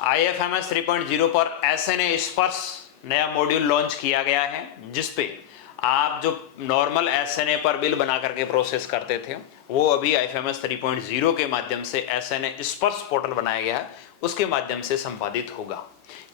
IFMS 3.0 पर SNA स्पर्श नया मॉड्यूल लॉन्च किया गया है, जिसपे आप जो नॉर्मल SNA पर बिल बना करके प्रोसेस करते थे वो अभी IFMS 3.0 के माध्यम से SNA स्पर्श पोर्टल बनाया गया है, उसके माध्यम से संपादित होगा।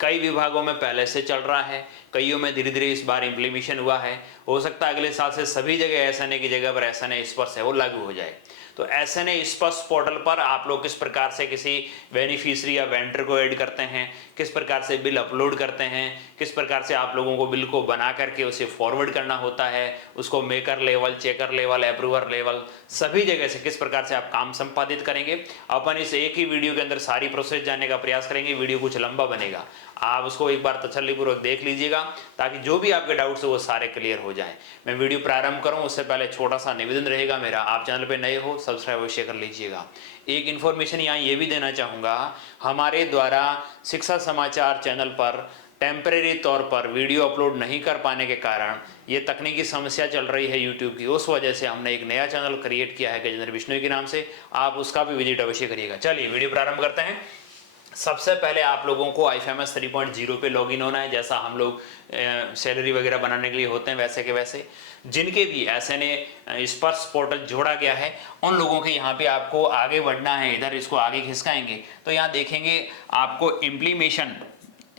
कई विभागों में पहले से चल रहा है, कईयों में धीरे धीरे इस बार इम्प्लीमेशन हुआ है। हो सकता है अगले साल से सभी जगह SNA की जगह पर SNA स्पर्श है वो लागू हो जाए। तो SNA स्पर्श पोर्टल पर आप लोग किस प्रकार से किसी बेनिफिशियरी या वेंडर को ऐड करते हैं, किस प्रकार से बिल अपलोड करते हैं, किस प्रकार से आप लोगों को बिल को बना करके उसे फॉरवर्ड करना होता है, उसको maker level, checker level, approver level, सभी जगह से किस प्रकार से आप काम संपादित करेंगे, अपन इस एक ही वीडियो के अंदर सारी प्रोसेस जानने का प्रयास करेंगे। वीडियो कुछ लंबा बनेगा, आप उसको एक बार तसल्लीपूर्वक देख लीजिएगा ताकि जो भी आपके डाउट्स है वो सारे क्लियर हो जाएं। मैं वीडियो प्रारंभ करूं उससे पहले छोटा सा निवेदन रहेगा मेरा, आप चैनल पे नए हो सब्सक्राइब अवश्य कर लीजिएगा। एक इन्फॉर्मेशन यहाँ ये भी देना चाहूँगा, हमारे द्वारा शिक्षा समाचार चैनल पर टेम्परेरी तौर पर वीडियो अपलोड नहीं कर पाने के कारण ये तकनीकी समस्या चल रही है यूट्यूब की, उस वजह से हमने एक नया चैनल क्रिएट किया है गजेंद्र बिश्नोई के नाम से, आप उसका भी विजिट अवश्य करिएगा। चलिए वीडियो प्रारंभ करते हैं। सबसे पहले आप लोगों को IFMS 3.0 पे लॉगिन होना है, जैसा हम लोग सैलरी वगैरह बनाने के लिए होते हैं वैसे के वैसे। जिनके भी SNA स्पर्श पोर्टल जोड़ा गया है उन लोगों के यहाँ पे आपको आगे बढ़ना है। इधर इसको आगे खिसकाएंगे तो यहाँ देखेंगे आपको इम्प्लीमेशन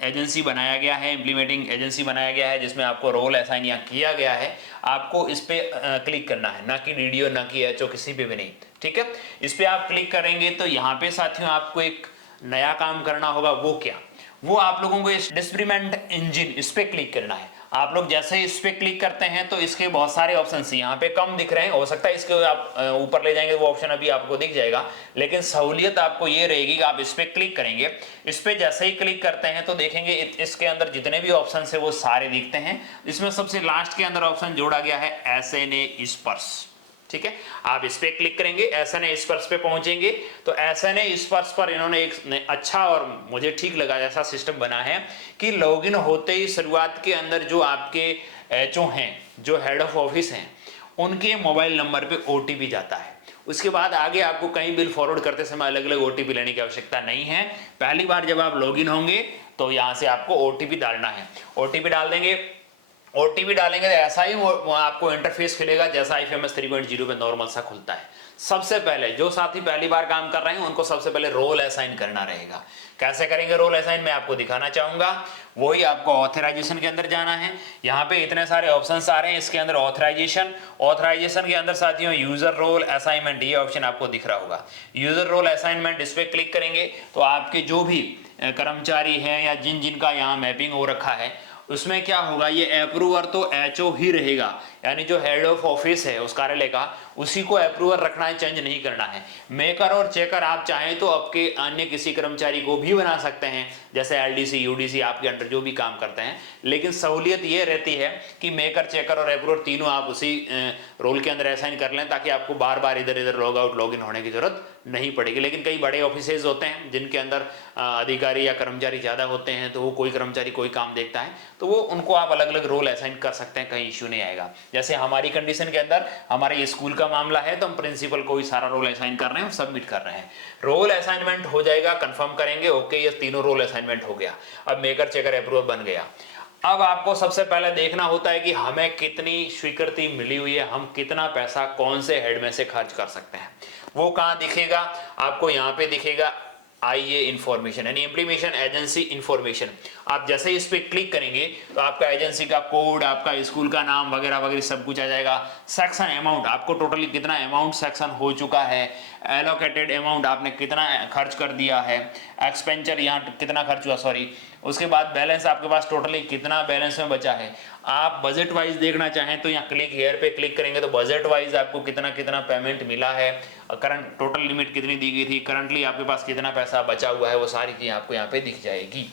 एजेंसी बनाया गया है, इम्प्लीमेंटिंग एजेंसी बनाया गया है, जिसमें आपको रोल असाइन यहाँ किया गया है। आपको इस पे क्लिक करना है, ना कि DDO ना कि HO किसी पे भी नहीं, ठीक है। इस पे आप क्लिक करेंगे तो यहाँ पे साथियों आपको एक नया काम करना होगा। वो क्या? वो आप लोगों को इस डिस्प्लेसमेंट इंजन इस पे क्लिक करना है। आप लोग जैसे ही इस पे क्लिक करते हैं तो इसके बहुत सारे ऑप्शन यहाँ पे कम दिख रहे हैं, हो सकता है इसके आप ऊपर ले जाएंगे वो ऑप्शन अभी आपको दिख जाएगा, लेकिन सहूलियत आपको ये रहेगी कि आप इस पे क्लिक करेंगे। इस पे जैसे ही क्लिक करते हैं तो देखेंगे इसके अंदर जितने भी ऑप्शन है वो सारे दिखते हैं। इसमें सबसे लास्ट के अंदर ऑप्शन जोड़ा गया है SNA स्पर्श, ठीक है। आप इस पे क्लिक करेंगे, SNA स्पर्श पे पहुंचेंगे तो SNA स्पर्श पर इन्होंने एक अच्छा और मुझे ठीक लगा ऐसा सिस्टम बना है कि लॉगिन होते ही शुरुआत के अंदर जो आपके HO हैं, जो हेड ऑफ ऑफिस हैं, उनके मोबाइल नंबर पे OTP जाता है। उसके बाद आगे आपको कहीं बिल फॉरवर्ड करते समय अलग अलग OTP लेने की आवश्यकता नहीं है। पहली बार जब आप लॉगिन होंगे तो यहां से आपको OTP डालना है। OTP डाल देंगे, OTP डालेंगे तो ऐसा ही आपको इंटरफेस खुलेगा जैसा IFMS 3.0 पे नॉर्मल सा खुलता है। सबसे पहले जो साथी पहली बार काम कर रहे हैं उनको सबसे पहले रोल असाइन करना रहेगा। कैसे करेंगे रोल असाइन मैं आपको दिखाना चाहूंगा। वही आपको ऑथराइजेशन के अंदर जाना है। यहाँ पे इतने सारे ऑप्शंस आ रहे हैं, इसके अंदर ऑथराइजेशन के अंदर साथियों यूजर रोल असाइनमेंट ये ऑप्शन आपको दिख रहा होगा। यूजर रोल असाइनमेंट इस पे क्लिक करेंगे तो आपके जो भी कर्मचारी हैं या जिन जिनका यहाँ मैपिंग हो रखा है उसमें क्या होगा, ये अप्रूवर तो HO ही रहेगा, यानी जो हेड ऑफ ऑफिस है उस कार्यालय का उसी को अप्रूवर रखना है, चेंज नहीं करना है। मेकर और चेकर आप चाहें तो आपके अन्य किसी कर्मचारी को भी बना सकते हैं, जैसे LDC UDC आपके अंडर जो भी काम करते हैं, लेकिन सहूलियत ये रहती है कि मेकर चेकर और अप्रूवर तीनों आप उसी रोल के अंदर असाइन कर लें ताकि आपको बार बार इधर इधर लॉग आउट लॉग इन होने की जरूरत नहीं पड़ेगी। लेकिन कई बड़े ऑफिसेज होते हैं जिनके अंदर अधिकारी या कर्मचारी ज़्यादा होते हैं, तो वो कोई कर्मचारी कोई काम देखता है तो वो उनको आप अलग अलग रोल असाइन कर सकते हैं, कहीं इश्यू नहीं आएगा। जैसे हमारी कंडीशन के अंदर हमारे स्कूल का मामला है तो हम प्रिंसिपल को ही सारा रोल असाइन कर रहे हैं और सबमिट कर रहे हैं। रोल असाइनमेंट हो जाएगा, कंफर्म करेंगे, ओके ये तीनों रोल असाइनमेंट हो गया। अब मेकर चेकर अप्रूवर बन गया। अब आपको सबसे पहले देखना होता है कि हमें कितनी स्वीकृति मिली हुई है, हम कितना पैसा कौन से हेड में से खर्च कर सकते हैं। वो कहाँ दिखेगा आपको? यहाँ पे दिखेगा IA इंफॉर्मेशन यानी इम्प्लीमेशन एजेंसी इंफॉर्मेशन। आप जैसे ही इस पे क्लिक करेंगे तो आपका एजेंसी का कोड, आपका स्कूल का नाम वगैरह वगैरह सब कुछ आ जाएगा। सेक्शन अमाउंट, आपको टोटली कितना अमाउंट सेक्शन हो चुका है, एलोकेटेड अमाउंट आपने कितना खर्च कर दिया है, एक्सपेंचर यहाँ कितना खर्च हुआ, सॉरी, उसके बाद बैलेंस आपके पास टोटली कितना बैलेंस में बचा है। आप बजट वाइज देखना चाहें तो यहाँ क्लिक हेयर पे क्लिक करेंगे तो बजट वाइज आपको कितना कितना पेमेंट मिला है, करंट टोटल लिमिट कितनी दी गई थी, करंटली आपके पास कितना पैसा बचा हुआ है, वो सारी चीज़ आपको यहाँ पे दिख जाएगी,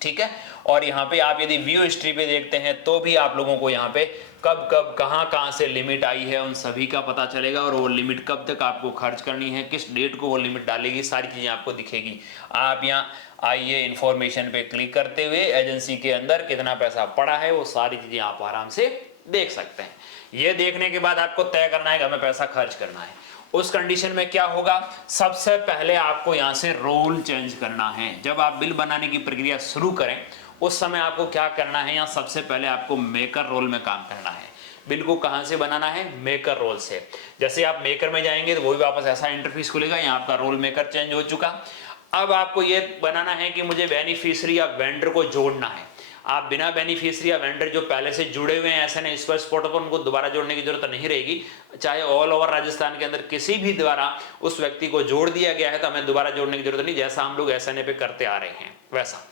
ठीक है। और यहाँ पे आप यदि व्यू हिस्ट्री पे देखते हैं तो भी आप लोगों को यहाँ पे कब कब कहाँ से लिमिट आई है उन सभी का पता चलेगा, और वो लिमिट कब तक आपको खर्च करनी है, किस डेट को वो लिमिट डालेगी, सारी चीज़ें आपको दिखेगी। आप यहाँ आइए इंफॉर्मेशन पे क्लिक करते हुए एजेंसी के अंदर कितना पैसा पड़ा है वो सारी चीज़ें आप आराम से देख सकते हैं। ये देखने के बाद आपको तय करना है कि हमें पैसा खर्च करना है। उस कंडीशन में क्या होगा, सबसे पहले आपको यहां से रोल चेंज करना है। जब आप बिल बनाने की प्रक्रिया शुरू करें उस समय आपको क्या करना है, यहाँ सबसे पहले आपको मेकर रोल में काम करना है। बिल को कहां से बनाना है, मेकर रोल से। जैसे आप मेकर में जाएंगे तो वही वापस ऐसा इंटरफेस खुलेगा, यहाँ आपका रोल मेकर चेंज हो चुका। अब आपको ये बनाना है कि मुझे बेनिफिशियरी या वेंडर को जोड़ना है। आप बिना बेनिफिशियरी या वेंडर जो पहले से जुड़े हुए हैं ऐसे नहीं स्पर्श पोर्टल पर, उनको दोबारा जोड़ने की जरूरत नहीं रहेगी। चाहे ऑल ओवर राजस्थान के अंदर किसी भी द्वारा उस व्यक्ति को जोड़ दिया गया है तो हमें दोबारा जोड़ने की जरूरत नहीं, जैसा हम लोग एसएनए पे करते आ रहे हैं वैसा।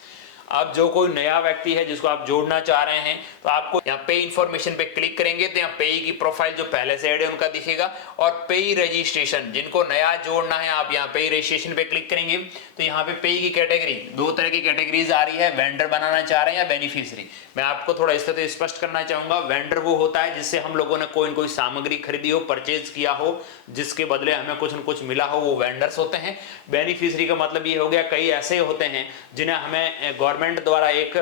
अब जो कोई नया व्यक्ति है जिसको आप जोड़ना चाह रहे हैं तो आपको यहाँ पे इन्फॉर्मेशन पे क्लिक करेंगे तो यहाँ पे की प्रोफाइल जो पहले से ऐड है उनका दिखेगा, और पे रजिस्ट्रेशन जिनको नया जोड़ना है आप यहाँ पे रजिस्ट्रेशन पे क्लिक करेंगे तो यहाँ पे पे की कैटेगरी, दो तरह की कैटेगरीज आ रही है, वेंडर बनाना चाह रहे हैं या बेनिफिशियरी। मैं आपको थोड़ा इस तरह स्पष्ट करना चाहूंगा, वेंडर वो होता है जिससे हम लोगों ने कोई न कोई सामग्री खरीदी हो, परचेज किया हो, जिसके बदले हमें कुछ न कुछ मिला हो, वो वेंडर्स होते हैं। बेनिफिशियरी का मतलब ये हो गया, कई ऐसे होते हैं जिन्हें हमें गवर्नमेंट द्वारा एक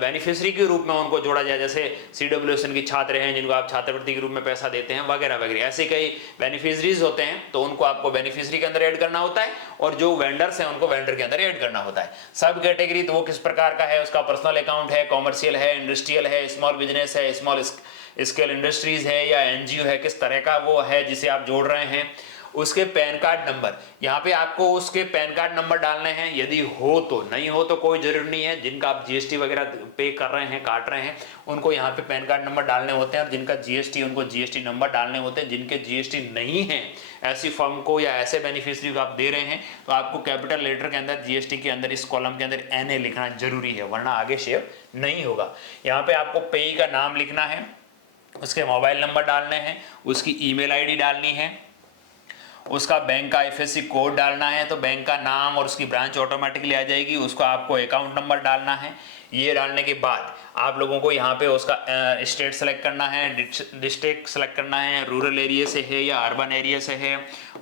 बेनिफिशियरी के रूप में उनको जोड़ा जाए, जैसे CWSN की छात्र हैं जिनको आप छात्रवृत्ति के रूप में पैसा देते हैं वगैरह वगैरह, ऐसे कई बेनिफिशरीज होते हैं तो उनको आपको बेनिफिशियरी के अंदर ऐड करना होता है, और जो वेंडर्स हैं उनको वेंडर के अंदर ऐड करना होता है। सब कैटेगरी तो वो किस प्रकार का है, उसका पर्सनल अकाउंट है, कॉमर्शियल है, इंडस्ट्रियल है, स्मॉल बिजनेस है, स्मॉल स्केल इंडस्ट्रीज है या NGO है, किस तरह का वो है जिसे आप जोड़ रहे हैं। उसके पैन कार्ड नंबर, यहाँ पे आपको उसके पैन कार्ड नंबर डालने हैं, यदि हो तो, नहीं हो तो कोई जरूरी नहीं है। जिनका आप GST वगैरह पे कर रहे हैं, काट रहे हैं, उनको यहाँ पे पैन कार्ड नंबर डालने होते हैं, और जिनका GST उनको GST नंबर डालने होते हैं। जिनके GST नहीं है ऐसी फर्म को या ऐसे बेनिफिशियरी को आप दे रहे हैं तो आपको कैपिटल लेटर के अंदर GST के अंदर इस कॉलम के अंदर NA लिखना जरूरी है, वरना आगे शेयर नहीं होगा। यहाँ पे आपको पेई का नाम लिखना है, उसके मोबाइल नंबर डालने हैं, उसकी ईमेल ID डालनी है, उसका बैंक का IFSC कोड डालना है, तो बैंक का नाम और उसकी ब्रांच ऑटोमेटिकली आ जाएगी। उसको आपको अकाउंट नंबर डालना है। ये डालने के बाद आप लोगों को यहाँ पे उसका स्टेट सेलेक्ट करना है, डिस्ट्रिक्ट सेलेक्ट करना है, रूरल एरिया से है या अर्बन एरिया से है,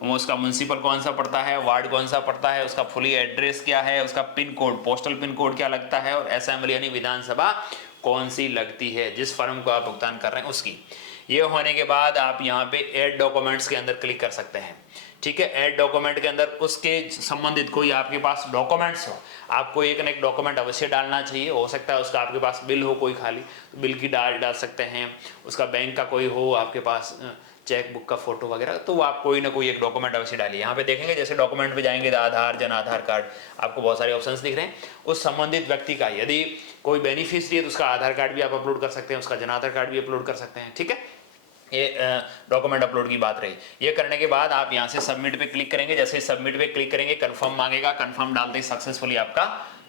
उसका म्यूनसिपल कौन सा पड़ता है, वार्ड कौन सा पड़ता है, उसका फुली एड्रेस क्या है, उसका pin code, postal pin code क्या लगता है, और असेंबली यानी विधानसभा कौन सी लगती है जिस फर्म को आप भुगतान कर रहे हैं उसकी। ये होने के बाद आप यहाँ पे ऐड डॉक्यूमेंट्स के अंदर क्लिक कर सकते हैं। ठीक है, ऐड डॉक्यूमेंट के अंदर उसके संबंधित कोई आपके पास डॉक्यूमेंट्स हो, आपको एक न एक डॉक्यूमेंट अवश्य डालना चाहिए। हो सकता है उसका आपके पास बिल हो कोई खाली, तो बिल की डाल सकते हैं। उसका बैंक का कोई हो आपके पास, चेक बुक का फोटो वगैरह, तो वो आप कोई ना कोई एक डॉक्यूमेंट अवश्य डालिए। यहाँ पे देखेंगे जैसे डॉक्यूमेंट पे जाएंगे तो आधार, जन आधार कार्ड, आपको बहुत सारे ऑप्शंस दिख रहे हैं। उस संबंधित व्यक्ति का यदि कोई बेनिफिशियरी है तो उसका आधार कार्ड भी आप अपलोड कर सकते हैं, उसका जन आधार कार्ड भी अपलोड कर सकते हैं। ठीक है, ये डॉक्यूमेंट अपलोड की बात रही। ये करने के बाद आप यहाँ से सबमिट पे क्लिक करेंगे। जैसे सबमिट पे क्लिक करेंगे कंफर्म मांगेगा, कंफर्म डालते ही सक्सेसफुली आपका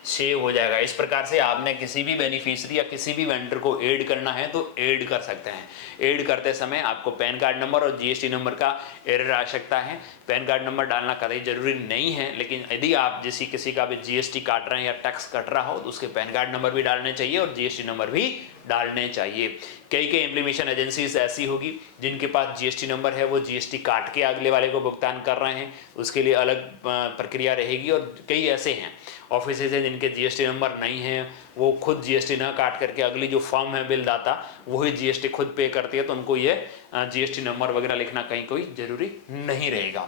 सेव हो जाएगा। इस प्रकार से आपने किसी भी बेनिफिशियरी या किसी भी वेंडर को ऐड करना है तो ऐड कर सकते हैं। ऐड करते समय आपको पैन कार्ड नंबर और GST नंबर का एरर आवश्यकता है। पैन कार्ड नंबर डालना कतई जरूरी नहीं है, लेकिन यदि आप किसी का भी GST काट रहे हैं या टैक्स कट रहा हो तो उसके पैन कार्ड नंबर भी डालने चाहिए और GST नंबर भी डालने चाहिए। कई इम्प्लीमेशन एजेंसीज ऐसी होगी जिनके पास GST नंबर है, वो GST काट के अगले वाले को भुगतान कर रहे हैं, उसके लिए अलग प्रक्रिया रहेगी। और कई ऐसे हैं ऑफिस हैं जिनके GST नंबर नहीं है, वो खुद GST ना काट करके अगली जो फर्म है बिल दाता वही GST खुद पे करती है, तो उनको ये GST नंबर वगैरह लिखना कहीं कोई जरूरी नहीं रहेगा।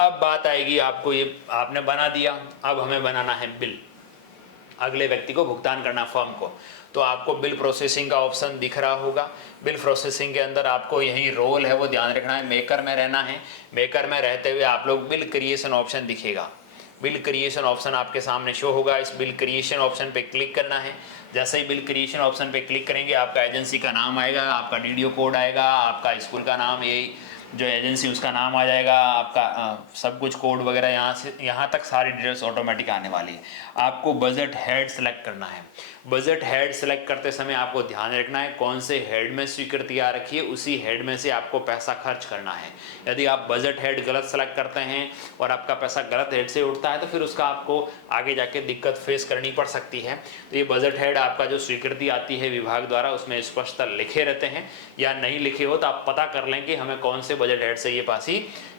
अब बात आएगी आपको, ये आपने बना दिया, अब हमें बनाना है बिल, अगले व्यक्ति को भुगतान करना फर्म को। तो आपको बिल प्रोसेसिंग का ऑप्शन दिख रहा होगा। बिल प्रोसेसिंग के अंदर आपको यही रोल है वो ध्यान रखना है, मेकर में रहना है। मेकर में रहते हुए आप लोग बिल क्रिएशन ऑप्शन दिखेगा, बिल क्रिएशन ऑप्शन आपके सामने शो होगा। इस बिल क्रिएशन ऑप्शन पे क्लिक करना है। जैसे ही बिल क्रिएशन ऑप्शन पे क्लिक करेंगे आपका एजेंसी का नाम आएगा, आपका DDO कोड आएगा, आपका स्कूल का नाम, यही जो एजेंसी उसका नाम आ जाएगा, आपका सब कुछ कोड वगैरह यहाँ से यहाँ तक सारी डिटेल्स ऑटोमेटिक आने वाली है। आपको बजट हेड सेलेक्ट करना है। बजट हेड सेलेक्ट करते समय आपको ध्यान रखना है कौन से हेड में स्वीकृति आ रखी है उसी हेड में से आपको पैसा खर्च करना है। यदि आप बजट हेड गलत सेलेक्ट करते हैं और आपका पैसा गलत हेड से उठता है तो फिर उसका आपको आगे जाके दिक्कत फेस करनी पड़ सकती है। तो ये बजट हेड आपका जो स्वीकृति आती है विभाग द्वारा उसमें स्पष्टता लिखे रहते हैं, या नहीं लिखे हो तो आप पता कर लें कि हमें कौन से बजट हेड से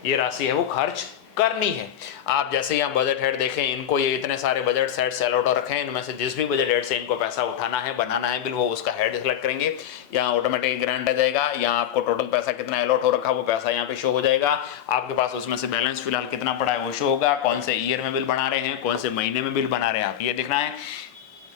ये राशि है वो खर्च करनी है। आप जैसे यहाँ बजट हेड देखें, इनको ये इतने सारे बजट सेट्स अलॉट हो रखे हैं, इनमें से जिस भी बजट हेड से इनको पैसा उठाना है, बनाना है बिल, वो उसका हेड सेलेक्ट करेंगे। यहाँ ऑटोमेटिक ग्रांट आ जाएगा, यहाँ आपको टोटल पैसा कितना अलॉट हो रखा है वो पैसा यहाँ पे शो हो जाएगा। आपके पास उसमें से बैलेंस फिलहाल कितना पड़ा है वो शो होगा। कौन से ईयर में बिल बना रहे हैं, कौन से महीने में बिल बना रहे हैं, आप ये दिखना है।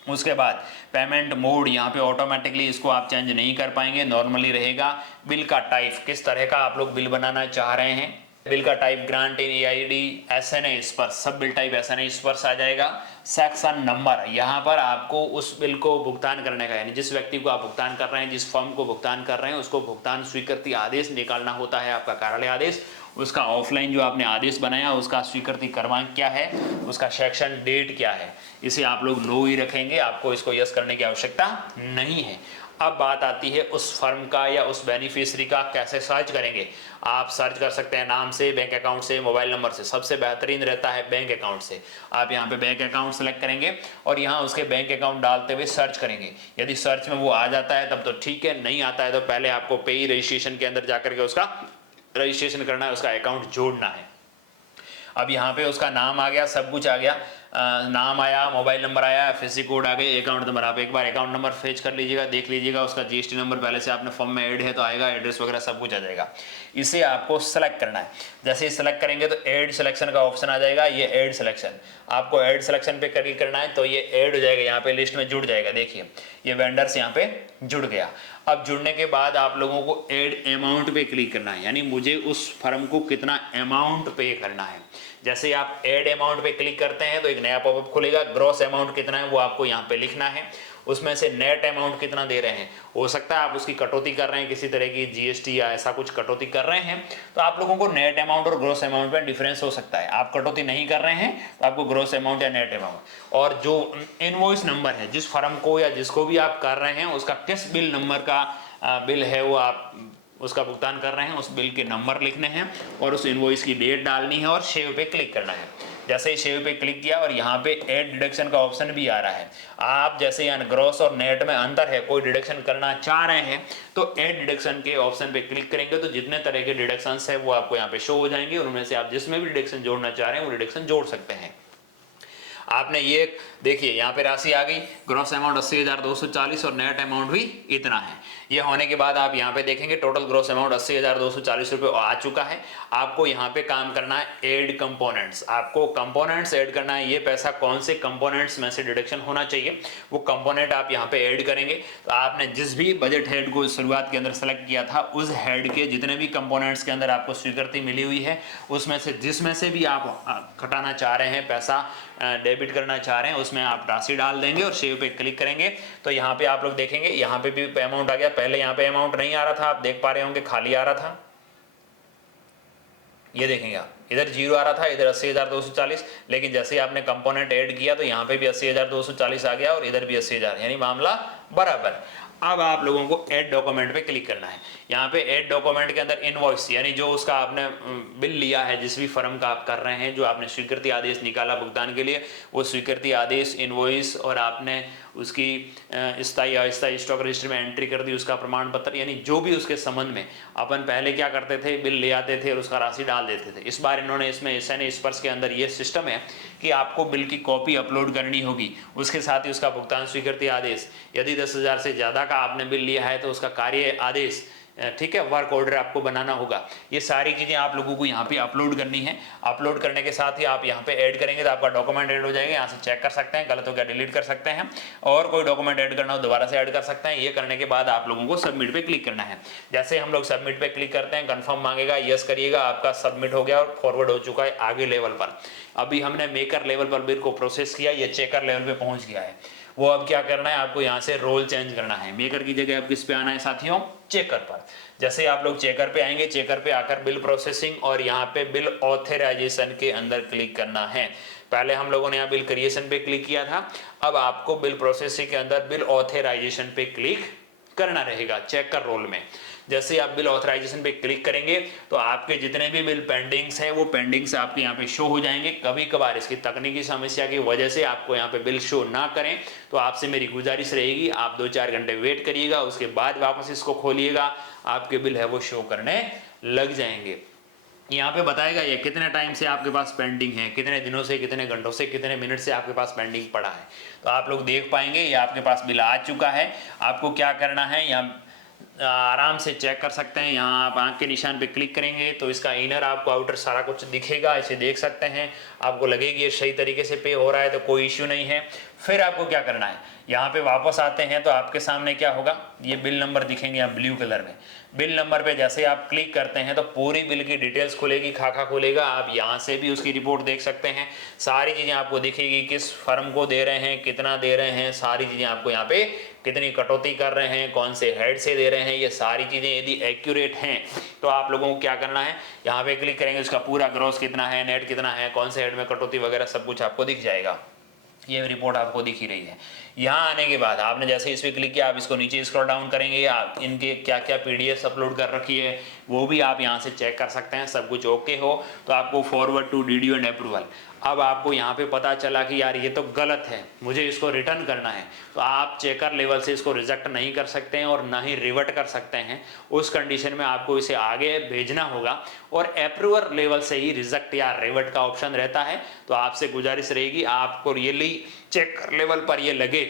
उसके बाद पेमेंट मोड, यहाँ पे ऑटोमेटिकली इसको आप चेंज नहीं कर पाएंगे, नॉर्मली रहेगा। बिल का टाइप, किस तरह का आप लोग बिल बनाना चाह रहे हैं, बिल का type grant in EID SNA स्पर्श, सब बिल टाइप SNA स्पर्श आ जाएगा। सेक्शन नंबर, यहाँ पर आपको उस बिल को भुगतान करने का, यानी जिस व्यक्ति को आप भुगतान कर रहे हैं, जिस फर्म को भुगतान कर रहे हैं, उसको भुगतान स्वीकृति आदेश निकालना होता है, आपका कार्यालय आदेश। उसका ऑफलाइन जो आपने आदेश बनाया उसका स्वीकृति क्रमांक क्या है, उसका सेक्शन डेट क्या है, इसे आप लोग नो ही रखेंगे, आपको इसको यस करने की आवश्यकता नहीं है। अब बात आती है उस फर्म का या उस बेनिफिशियरी का कैसे सर्च करेंगे। आप सर्च कर सकते हैं नाम से, बैंक अकाउंट से, मोबाइल नंबर से। सबसे बेहतरीन रहता है बैंक अकाउंट से। आप यहाँ पे बैंक अकाउंट सेलेक्ट करेंगे और यहाँ उसके बैंक अकाउंट डालते हुए सर्च करेंगे। यदि सर्च में वो आ जाता है तब तो ठीक है, नहीं आता है तो पहले आपको पेई रजिस्ट्रेशन के अंदर जाकर के उसका रजिस्ट्रेशन करना है, उसका अकाउंट जोड़ना है। अब यहाँ पे उसका नाम आ गया, सब कुछ आ गया, नाम आया, मोबाइल नंबर आया, FSC कोड आ गए, अकाउंट नंबर। आप एक बार अकाउंट नंबर फेच कर लीजिएगा, देख लीजिएगा, उसका GST नंबर पहले से आपने फॉर्म में ऐड है तो आएगा, एड्रेस वगैरह सब कुछ आ जाएगा। इसे आपको सेलेक्ट करना है। जैसे ही सेलेक्ट करेंगे तो ऐड सिलेक्शन का ऑप्शन आ जाएगा, ये ऐड सिलेक्शन, आपको ऐड सिलेक्शन पे क्लिक करना है तो ये ऐड हो जाएगा, यहाँ पे लिस्ट में जुड़ जाएगा। देखिए ये वेंडर्स यहाँ पे जुड़ गया। अब जुड़ने के बाद आप लोगों को ऐड अमाउंट पे क्लिक करना है, यानी मुझे उस फर्म को कितना अमाउंट पे करना है। जैसे आप ऐड अमाउंट पे क्लिक करते हैं तो एक नया पॉपअप खुलेगा, ग्रॉस अमाउंट कितना है वो आपको यहाँ पे लिखना है, उसमें से नेट अमाउंट कितना दे रहे हैं। हो सकता है आप उसकी कटौती कर रहे हैं, किसी तरह की GST या ऐसा कुछ कटौती कर रहे हैं, तो आप लोगों को नेट अमाउंट और ग्रॉस अमाउंट में डिफरेंस हो सकता है। आप कटौती नहीं कर रहे हैं तो आपको ग्रॉस अमाउंट या नेट अमाउंट, और जो इनवॉइस नंबर है जिस फर्म को या जिसको भी आप कर रहे हैं उसका किस बिल नंबर का बिल है वो आप उसका भुगतान कर रहे हैं, उस बिल के नंबर लिखने हैं और उस इनवॉइस की डेट डालनी है और सेव पे क्लिक करना है। जैसे ही सेव पे क्लिक किया और यहाँ पे ऐड डिडक्शन का ऑप्शन भी आ रहा है। आप जैसे यहाँ ग्रॉस और नेट में अंतर है, कोई डिडक्शन करना चाह रहे हैं तो ऐड डिडक्शन के ऑप्शन पे क्लिक करेंगे तो जितने तरह के डिडक्शंस है वो आपको यहाँ पे शो हो जाएंगे, और उनमें से आप जिसमें भी डिडक्शन जोड़ना चाह रहे हैं वो डिडक्शन जोड़ सकते हैं। आपने ये देखिए यहाँ पे राशि आ गई, ग्रॉस अमाउंट 80,240 और नेट अमाउंट भी इतना है। ये होने के बाद आप यहाँ पे देखेंगे टोटल ग्रॉस अमाउंट 80,240 रुपये आ चुका है। आपको यहाँ पे काम करना है ऐड कंपोनेंट्स, आपको कंपोनेंट्स ऐड करना है। ये पैसा कौन से कंपोनेंट्स में से डिडक्शन होना चाहिए वो कंपोनेंट आप यहाँ पे ऐड करेंगे। तो आपने जिस भी बजट हेड को शुरुआत के अंदर सेलेक्ट किया था उस हेड के जितने भी कंपोनेंट्स के अंदर आपको स्वीकृति मिली हुई है उसमें से जिसमें से भी आप घटाना चाह रहे हैं, पैसा डेबिट करना चाह रहे हैं, उसमें आप राशि डाल देंगे और सेव पे क्लिक करेंगे तो यहाँ पे आप लोग देखेंगे यहाँ पे भी अमाउंट आ गया। पहले यहाँ पे अमाउंट नहीं आ रहा था, आप देख पा रहे होंगे खाली आ रहा था, ये देखेंगे आप इधर 0 आ रहा था, इधर 80,240, लेकिन जैसे ही आपने कंपोनेंट ऐड किया तो यहाँ पे भी 80,240 आ गया और इधर भी 80,000, यानी मामला बराबर। अब आप लोगों को ऐड डॉक्यूमेंट पे क्लिक करना है। यहाँ पे ऐड डॉक्यूमेंट के अंदर इनवॉइस, यानी जो उसका आपने बिल लिया है जिस भी फर्म का आप कर रहे हैं, जो आपने स्वीकृति आदेश निकाला भुगतान के लिए, वो स्वीकृति आदेश, इनवॉइस और आपने उसकी स्थायी अस्थायी स्टॉक रजिस्टर में एंट्री कर दी, उसका प्रमाण पत्र, यानी जो भी उसके संबंध में अपन पहले क्या करते थे, बिल ले आते थे और उसका राशि डाल देते थे। इस बार इन्होंने इसमें SNA स्पर्श के अंदर ये सिस्टम है कि आपको बिल की कॉपी अपलोड करनी होगी, उसके साथ ही उसका भुगतान स्वीकृति आदेश, यदि 10,000 से ज़्यादा का आपने बिल लिया है तो उसका कार्य आदेश, ठीक है, वर्क ऑर्डर आपको बनाना होगा। ये सारी चीज़ें आप लोगों को यहाँ पे अपलोड करनी है। अपलोड करने के साथ ही आप यहाँ पे ऐड करेंगे तो आपका डॉक्यूमेंट ऐड हो जाएगा। यहाँ से चेक कर सकते हैं, गलत हो गया डिलीट कर सकते हैं, और कोई डॉक्यूमेंट ऐड करना हो दोबारा से ऐड कर सकते हैं। ये करने के बाद आप लोगों को सबमिट पे क्लिक करना है। जैसे हम लोग सबमिट पे क्लिक करते हैं, कन्फर्म मांगेगा, यस करिएगा, आपका सबमिट हो गया और फॉरवर्ड हो चुका है आगे लेवल पर। अभी हमने मेकर लेवल पर बिल को प्रोसेस किया, ये चेकर लेवल पे पहुंच गया है। वो अब क्या करना है, आपको यहाँ से रोल चेंज करना है। मेकर की जगह आप किस पे आना है साथियों, चेकर पर। जैसे आप लोग चेकर पे आएंगे, चेकर पे आकर बिल प्रोसेसिंग और यहाँ पे बिल ऑथराइजेशन के अंदर क्लिक करना है। पहले हम लोगों ने यहाँ बिल क्रिएशन पे क्लिक किया था, अब आपको बिल प्रोसेसिंग के अंदर बिल ऑथराइजेशन पे क्लिक करना रहेगा चेकर रोल में। जैसे आप बिल ऑथराइजेशन पे क्लिक करेंगे तो आपके जितने भी बिल पेंडिंग्स है वो पेंडिंग्स आपके यहाँ पे शो हो जाएंगे। कभी कभार इसकी तकनीकी समस्या की वजह से आपको यहाँ पे बिल शो ना करें तो आपसे मेरी गुजारिश रहेगी, आप 2-4 घंटे वेट करिएगा, उसके बाद वापस इसको खोलिएगा, आपके बिल है वो शो करने लग जाएंगे। यहाँ पे बताएगा ये कितने टाइम से आपके पास पेंडिंग है, कितने दिनों से, कितने घंटों से, कितने मिनट से आपके पास पेंडिंग पड़ा है। तो आप लोग देख पाएंगे ये आपके पास बिल आ चुका है। आपको क्या करना है, यहाँ आराम से चेक कर सकते हैं। यहाँ आप आंख के निशान पे क्लिक करेंगे तो इसका इनर आपको आउटर सारा कुछ दिखेगा, इसे देख सकते हैं। आपको लगेगी ये सही तरीके से पे हो रहा है तो कोई इश्यू नहीं है। फिर आपको क्या करना है, यहाँ पे वापस आते हैं तो आपके सामने क्या होगा, ये बिल नंबर दिखेंगे यहाँ ब्लू कलर में। बिल नंबर पे जैसे आप क्लिक करते हैं तो पूरी बिल की डिटेल्स खुलेगी, खाका खुलेगा। आप यहाँ से भी उसकी रिपोर्ट देख सकते हैं, सारी चीज़ें आपको दिखेगी, किस फर्म को दे रहे हैं, कितना दे रहे हैं, सारी चीज़ें आपको यहाँ पे, कितनी कटौती कर रहे हैं, कौन से हेड से दे रहे हैं, ये सारी चीज़ें यदि एक्यूरेट हैं तो आप लोगों को क्या करना है, यहाँ पे क्लिक करेंगे, उसका पूरा ग्रॉस कितना है, नेट कितना है, कौन से हेड में कटौती वगैरह सब कुछ आपको दिख जाएगा। ये रिपोर्ट आपको दिख ही रही है। यहाँ आने के बाद आपने जैसे इस पर क्लिक किया, आप इसको नीचे स्क्रॉल डाउन करेंगे, आप इनके क्या क्या पीडीएफ अपलोड कर रखी है वो भी आप यहाँ से चेक कर सकते हैं। सब कुछ ओके हो तो आपको forward to DDO and approval. अब आपको यहाँ पे पता चला कि यार ये तो गलत है, मुझे इसको रिटर्न करना है, तो आप चेकर लेवल से इसको रिजेक्ट नहीं कर सकते हैं और ना ही रिवर्ट कर सकते हैं। उस कंडीशन में आपको इसे आगे भेजना होगा और अप्रूवर लेवल से ही रिजेक्ट या रिवर्ट का ऑप्शन रहता है। तो आपसे गुजारिश रहेगी, आपको रियली चेकर लेवल पर ये लगे,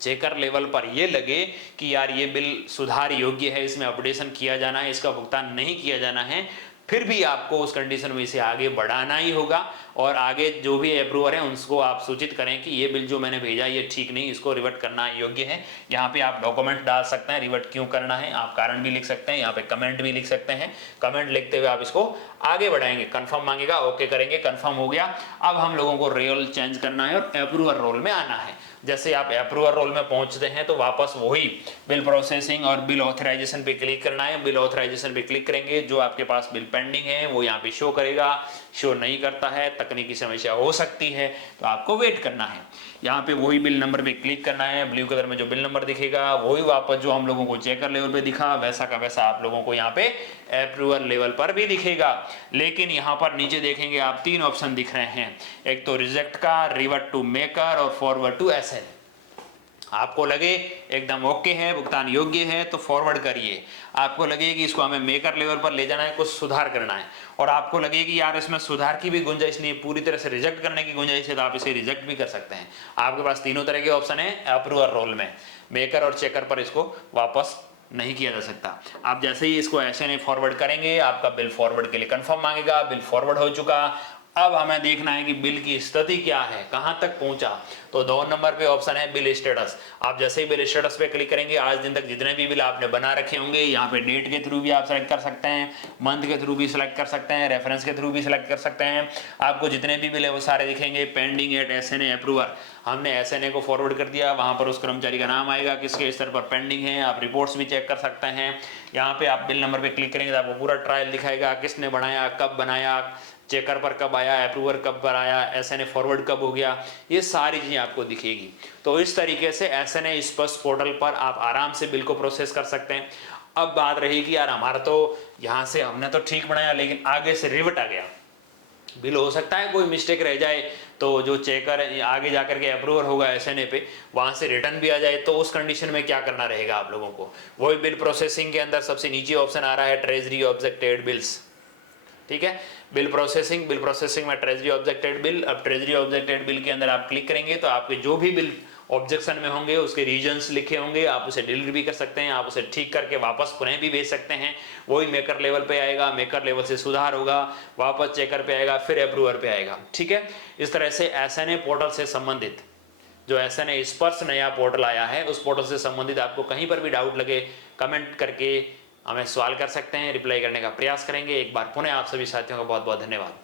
चेकर लेवल पर ये लगे कि यार ये बिल सुधार योग्य है, इसमें अपडेशन किया जाना है, इसका भुगतान नहीं किया जाना है, फिर भी आपको उस कंडीशन में इसे आगे बढ़ाना ही होगा। और आगे जो भी अप्रूवर है उनको आप सूचित करें कि ये बिल जो मैंने भेजा ये ठीक नहीं, इसको रिवर्ट करना योग्य है। यहाँ पे आप डॉक्यूमेंट डाल सकते हैं, रिवर्ट क्यों करना है, आप कारण भी लिख सकते हैं, यहाँ पे कमेंट भी लिख सकते हैं। कमेंट लिखते हुए आप इसको आगे बढ़ाएंगे, कंफर्म मांगेगा, ओके करेंगे, कंफर्म हो गया। अब हम लोगों को रोल चेंज करना है और अप्रूवर रोल में आना है। जैसे आप अप्रूवर रोल में पहुंचते हैं तो वापस वही बिल प्रोसेसिंग और बिल ऑथराइजेशन पे क्लिक करना है। बिल ऑथराइजेशन पे क्लिक करेंगे, जो आपके पास बिल पेंडिंग है वो यहाँ पे शो करेगा। शो नहीं करता है, तकनीकी समस्या हो सकती है, तो आपको वेट करना है। यहाँ पे वही बिल नंबर पे क्लिक करना है, ब्लू कलर में जो बिल नंबर दिखेगा वही वापस जो हम लोगों को चेकर लेवल पे दिखा वैसा का वैसा आप लोगों को यहाँ पे अप्रूवल लेवल पर भी दिखेगा। लेकिन यहाँ पर नीचे देखेंगे आप 3 ऑप्शन दिख रहे हैं, एक तो रिजेक्ट का, रिवर्ट टू मेकर और फॉरवर्ड टू एसएन। आपको लगे एकदम ओके है, भुगतान योग्य है तो फॉरवर्ड करिए। आपको लगे कि इसको हमें मेकर लेवल पर ले जाना है, कुछ सुधार करना है, और आपको लगे कि यार इसमें सुधार की भी गुंजाइश नहीं है, पूरी तरह से रिजेक्ट करने की गुंजाइश है, तो आप इसे रिजेक्ट भी कर सकते हैं। आपके पास तीनों तरह के ऑप्शन है अप्रूवर रोल में। मेकर और चेकर पर इसको वापस नहीं किया जा सकता। आप जैसे ही इसको ऐसे फॉरवर्ड करेंगे, आपका बिल फॉरवर्ड के लिए कंफर्म मांगेगा। बिल फॉरवर्ड हो चुका। अब हमें देखना है कि बिल की स्थिति क्या है, कहां तक पहुंचा। तो 2 नंबर पे ऑप्शन है बिल स्टेटस। आप जैसे ही बिल स्टेटस पे क्लिक करेंगे, आज दिन तक जितने भी बिल आपने बना रखे होंगे, यहाँ पे डेट के थ्रू भी आप सेलेक्ट कर सकते हैं, मंथ के थ्रू भी सिलेक्ट कर सकते हैं, रेफरेंस के थ्रू भी सिलेक्ट कर सकते हैं। आपको जितने भी बिल है वो सारे दिखेंगे। पेंडिंग एट एसएनए अप्रूवर, हमने एसएनए को फॉरवर्ड कर दिया, वहां पर उस कर्मचारी का नाम आएगा, किसके स्तर पर पेंडिंग है। आप रिपोर्ट्स भी चेक कर सकते हैं। यहाँ पे आप बिल नंबर पे क्लिक करेंगे तो आपको पूरा ट्रायल दिखाएगा, किसने बनाया, कब बनाया, चेकर पर कब आया, अप्रूवर कब पर आया, एसएनए फॉरवर्ड कब हो गया, ये सारी चीजें आपको दिखेगी। तो इस तरीके से एसएनए स्पष्ट पोर्टल पर आप आराम से बिल को प्रोसेस कर सकते हैं। अब बात रही कि यार हमारा तो यहाँ से हमने तो ठीक बनाया, लेकिन आगे से रिवर्ट आ गया बिल, हो सकता है कोई मिस्टेक रह जाए, तो जो चेकर आगे जाकर के अप्रूवर होगा एसएनए पे, वहां से रिटर्न भी आ जाए, तो उस कंडीशन में क्या करना रहेगा आप लोगों को। वही बिल प्रोसेसिंग के अंदर सबसे नीचे ऑप्शन आ रहा है ट्रेजरी ऑब्जेक्टेड बिल्स, ठीक है। बिल प्रोसेसिंग में ट्रेजरी ऑब्जेक्टेड बिल। अब ट्रेजरी ऑब्जेक्टेड बिल के अंदर आप क्लिक करेंगे तो आपके जो भी बिल ऑब्जेक्शन में होंगे उसके रीजंस लिखे होंगे, आप उसे डिलीट भी कर सकते हैं, आप उसे ठीक करके वापस पुनः भी भेज सकते हैं। वही मेकर लेवल पे आएगा, मेकर लेवल से सुधार होगा, वापस चेकर पे आएगा, फिर अप्रूवर पे आएगा, ठीक है। इस तरह से एसएनए पोर्टल से संबंधित जो एसएनए स्पर्श नया पोर्टल आया है, उस पोर्टल से संबंधित आपको कहीं पर भी डाउट लगे, कमेंट करके हमें सवाल कर सकते हैं, रिप्लाई करने का प्रयास करेंगे। एक बार पुनः आप सभी साथियों का बहुत बहुत धन्यवाद।